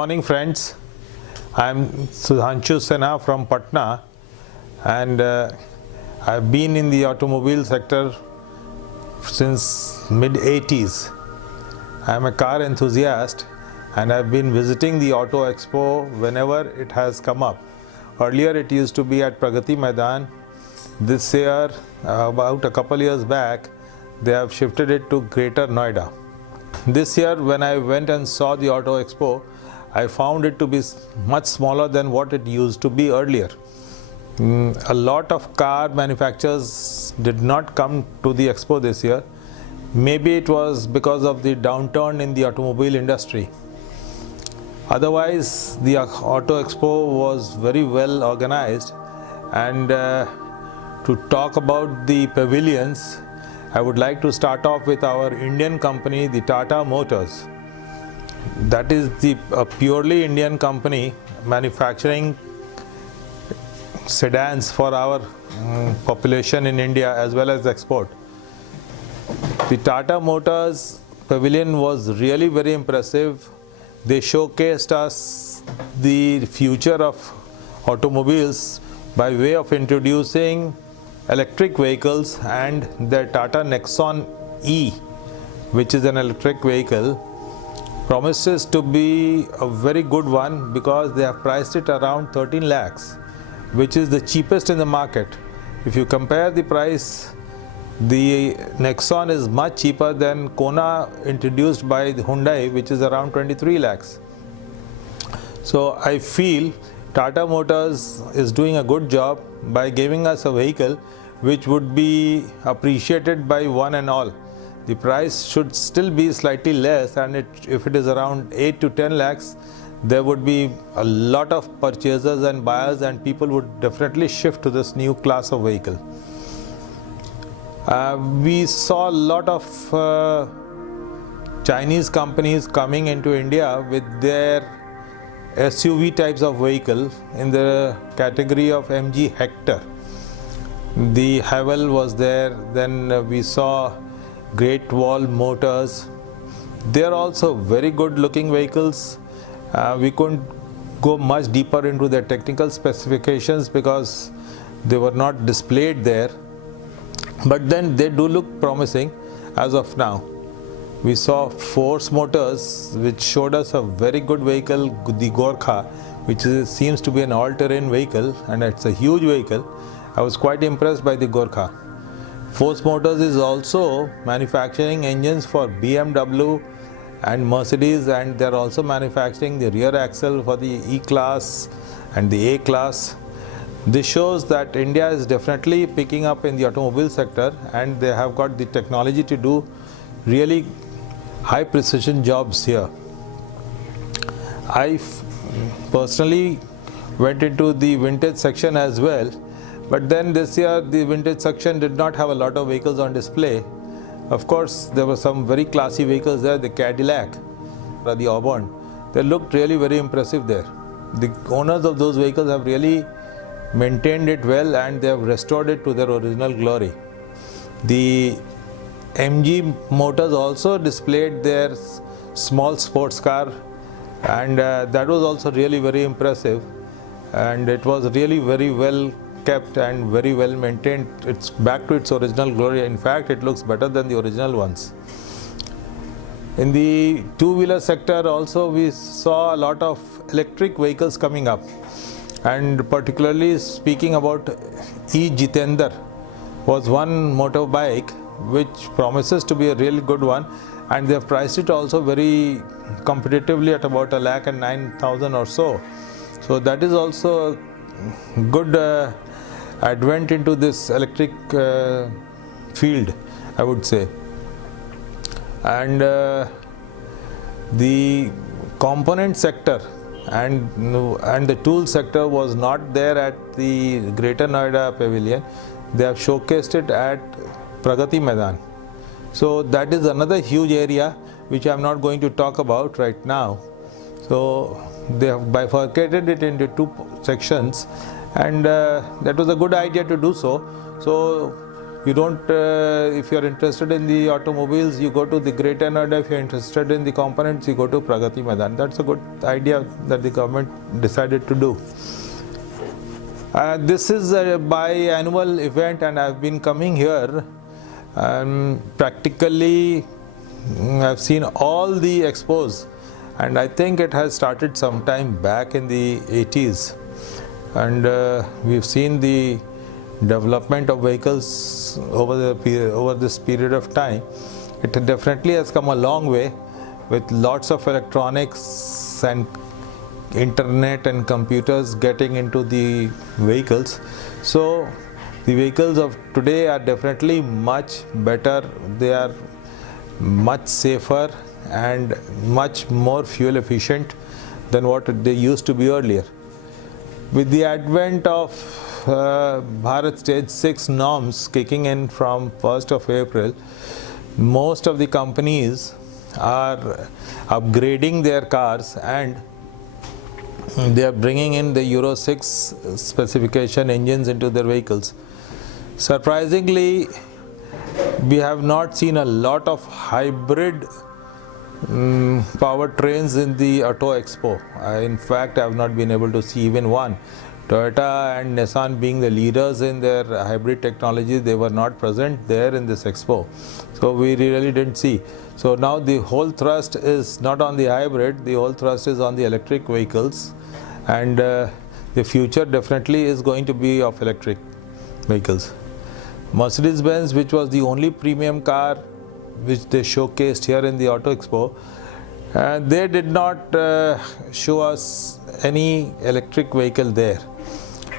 morning friends. I am Sudhanshu Sinha from Patna, and I've been in the automobile sector since mid-80s. I am a car enthusiast and I've been visiting the Auto Expo whenever it has come up. Earlier it used to be at Pragati Maidan. This year, about a couple years back, they have shifted it to Greater Noida. This year when I went and saw the Auto Expo, I found it to be much smaller than what it used to be earlier. A lot of car manufacturers did not come to the expo this year. Maybe it was because of the downturn in the automobile industry. Otherwise, the Auto Expo was very well organized, and to talk about the pavilions, I would like to start off with our Indian company, the Tata Motors. That is a purely Indian company manufacturing sedans for our population in India as well as export. The Tata Motors pavilion was really very impressive. They showcased us the future of automobiles by way of introducing electric vehicles, and their Tata Nexon E, which is an electric vehicle, promises to be a very good one because they have priced it around 13 lakhs, which is the cheapest in the market. If you compare the price, the Nexon is much cheaper than Kona introduced by the Hyundai, which is around 23 lakhs. So I feel Tata Motors is doing a good job by giving us a vehicle which would be appreciated by one and all. The price should still be slightly less, and if it is around 8 to 10 lakhs, there would be a lot of purchasers and buyers, and people would definitely shift to this new class of vehicle. We saw a lot of Chinese companies coming into India with their SUV types of vehicle in the category of MG Hector. The Haval was there, then we saw Great Wall Motors. They are also very good looking vehicles. We couldn't go much deeper into their technical specifications because they were not displayed there, but then they do look promising as of now. We saw Force Motors, which showed us a very good vehicle, the Gorkha, which seems to be an all-terrain vehicle, and it's a huge vehicle. I was quite impressed by the Gorkha. Force Motors is also manufacturing engines for BMW and Mercedes, and they're also manufacturing the rear axle for the E-Class and the A-Class. This shows that India is definitely picking up in the automobile sector, and they have got the technology to do really high precision jobs here. I personally went into the vintage section as well, but then this year the vintage section did not have a lot of vehicles on display. Of course, there were some very classy vehicles there, the Cadillac, the Auburn. They looked really very impressive there. The owners of those vehicles have really maintained it well, and they have restored it to their original glory. The MG Motors also displayed their small sports car, and that was also really very impressive, and it was really very well kept and very well maintained. It's back to its original glory. In fact, it looks better than the original ones. In the two-wheeler sector also, we saw a lot of electric vehicles coming up, and particularly speaking about E-Jitender was one motorbike which promises to be a really good one, and they have priced it also very competitively at about 1,09,000 or so. So that is also a good advent into this electric field, I would say. And the component sector and the tool sector was not there at the Greater Noida pavilion. They have showcased it at Pragati Maidan. So that is another huge area which I am not going to talk about right now. So they have bifurcated it into two sections, and that was a good idea to do so. So You don't, if you're interested in the automobiles, you go to the Greater Noida. If you're interested in the components, you go to Pragati Maidan. That's a good idea that the government decided to do. This is a biannual event, and I've been coming here and practically I've seen all the expos, and I think it has started some time back in the 80s, and we've seen the development of vehicles over this period of time. It definitely has come a long way with lots of electronics and internet and computers getting into the vehicles. So the vehicles of today are definitely much better. They are much safer and much more fuel efficient than what they used to be earlier. With the advent of Bharat Stage 6 norms kicking in from 1st of April, most of the companies are upgrading their cars and they are bringing in the Euro 6 specification engines into their vehicles. Surprisingly, we have not seen a lot of hybrid powertrains in the Auto Expo. In fact, I have not been able to see even one. Toyota and Nissan being the leaders in their hybrid technology, they were not present there in this expo. So we really didn't see. So now the whole thrust is not on the hybrid, the whole thrust is on the electric vehicles, and the future definitely is going to be of electric vehicles. Mercedes-Benz, which was the only premium car which they showcased here in the Auto Expo, they did not show us any electric vehicle there.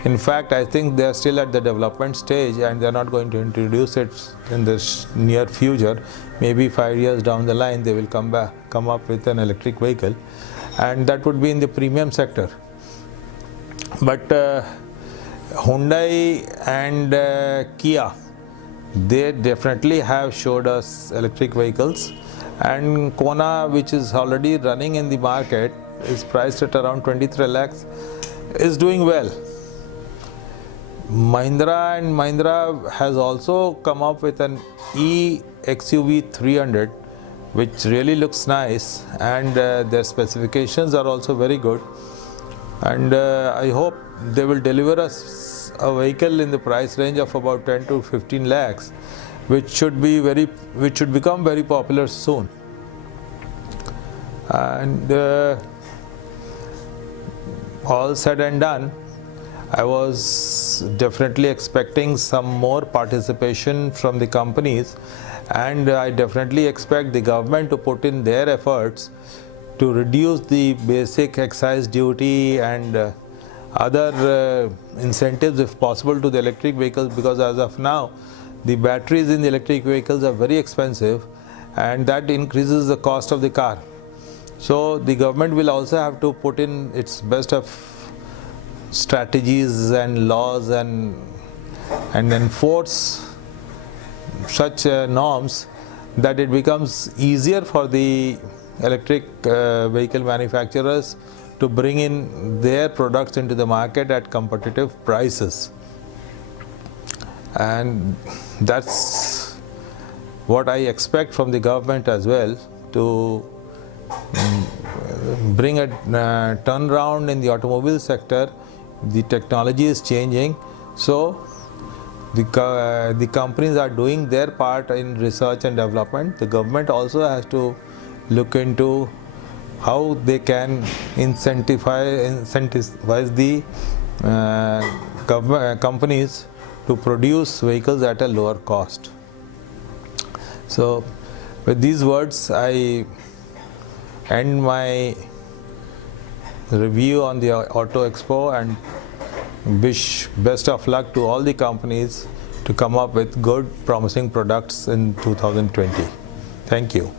In fact, I think they are still at the development stage and they are not going to introduce it in the near future. Maybe 5 years down the line they will come up with an electric vehicle, and that would be in the premium sector. But Hyundai and Kia, they definitely have showed us electric vehicles, and Kona, which is already running in the market, is priced at around 23 lakhs, is doing well. Mahindra and Mahindra has also come up with an e-XUV 300, which really looks nice, and their specifications are also very good, and I hope they will deliver us a vehicle in the price range of about 10 to 15 lakhs, which should become very popular soon. And all said and done, I was definitely expecting some more participation from the companies, and I definitely expect the government to put in their efforts to reduce the basic excise duty and other incentives if possible to the electric vehicles, because as of now the batteries in the electric vehicles are very expensive and that increases the cost of the car. So the government will also have to put in its best of strategies and laws and enforce such norms that it becomes easier for the electric vehicle manufacturers to bring in their products into the market at competitive prices. And that's what I expect from the government as well, to bring a turnaround in the automobile sector. The technology is changing, so the companies are doing their part in research and development. The government also has to look into how they can incentivize the companies to produce vehicles at a lower cost. So with these words, I end my review on the Auto Expo and wish best of luck to all the companies to come up with good, promising products in 2020. Thank you.